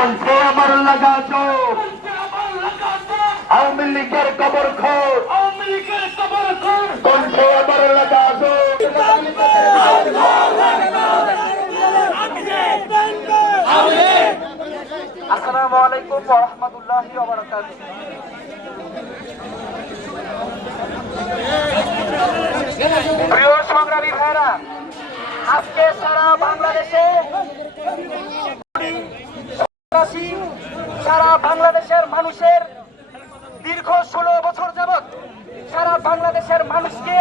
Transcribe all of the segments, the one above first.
কণ্ঠে আমার লাগা জোর, আওয়ামী লীগের কবর খোর, কণ্ঠে আমার লাগা জোর। আসসালামু আলাইকুম ওয়া রাহমাতুল্লাহি ওয়া বারাকাতুহু। প্রিয় সংগ্রামী ভাইরা, আজকে সারা বাংলাদেশে সারা বাংলাদেশের মানুষের দীর্ঘ 16 বছর যাবৎ সারা বাংলাদেশের মানুষকে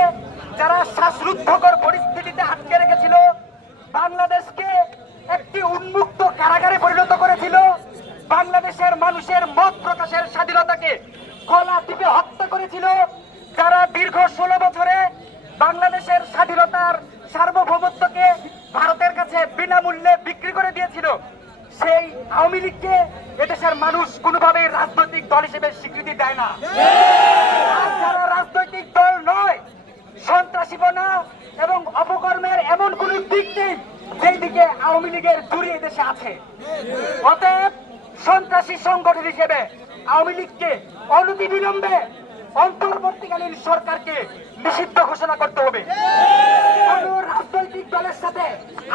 যারা শ্বাসরুদ্ধকর পরিস্থিতিতে আটকে রেখেছিল, বাংলাদেশকে একটি উন্মুক্ত কারাগারে পরিণত করেছিল, বাংলাদেশের মানুষের মত প্রকাশের স্বাধীনতাকে গলা টিপে হত্যা করেছিল, যারা দীর্ঘ 16 বছরে বাংলাদেশের স্বাধীনতার সার্বভৌমত্বকে ভারতের কাছে বিনামূল্যে বিক্রি করে দিয়েছিল, সেই আওয়ামী লীগকে এদেশের মানুষ কোনোভাবেই রাজনৈতিক দল হিসেবে স্বীকৃতি দেয় না। আর যারা রাজনৈতিক দল নয়, সন্ত্রাসীপনা এবং অপকর্মের এমন কোন দিক নেই যেই দিকে আওয়ামী লীগের জুড়ি এদেশে আছে। অতএব সন্ত্রাসী সংগঠন হিসেবে আওয়ামী লীগকে অনতিবিলম্বে অন্তর্বর্তীকালীন সরকারকে নিষিদ্ধ ঘোষণা করতে হবে। কোন রাজনৈতিক দলের সাথে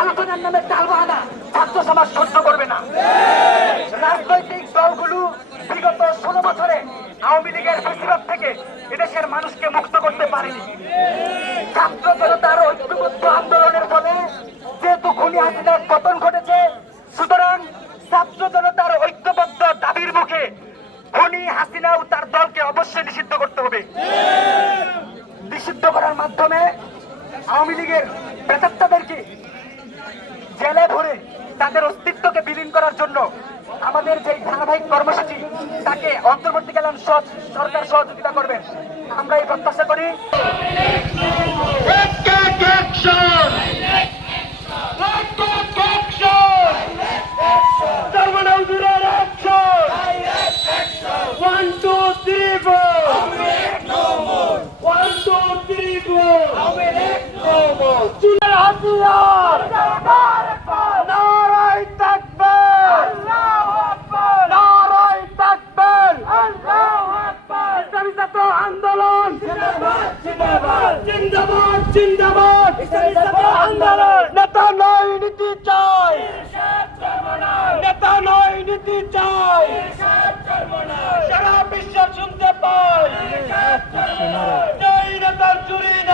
আলোচনার নামে টালবাহানা ছাত্র সমাজ সহ্য করবে না। রাজনৈতিক দলগুলো বিগত 16 বছরে আওয়ামী লীগের বেশিরভাগ থেকে এদেশের মানুষকে মুক্ত করতে পারেনি। ছাত্র জনতার ঐক্যবদ্ধ আন্দোলনের ফলে যেহেতু খুনি হাসিনার পতন ঘটেছে, সুতরাং ছাত্র জনতার ঐক্যবদ্ধ দাবির মুখে খুনি হাসিনা ও তার দলকে অবশ্যই নিষিদ্ধ করতে হবে। নিষিদ্ধ করার মাধ্যমে আওয়ামী লীগের প্রেতাত্মাদেরকে জেলে ভরে তাদের অস্তিত্বকে বিলীন করার জন্য আমাদের যে ধারাবাহিক কর্মসূচি, তাকে অন্তর্বর্তীকালীন সরকার সহযোগিতা করবেন, আমরা এই প্রত্যাশা করি। আন্দোলন জিন্দাবাদ জিন্দাবাদ, আন্দোলন নেতা নয় নীতি চাই, নেতা নয় নীতি চাই, সারা বিশ্ব শুনতে পাই।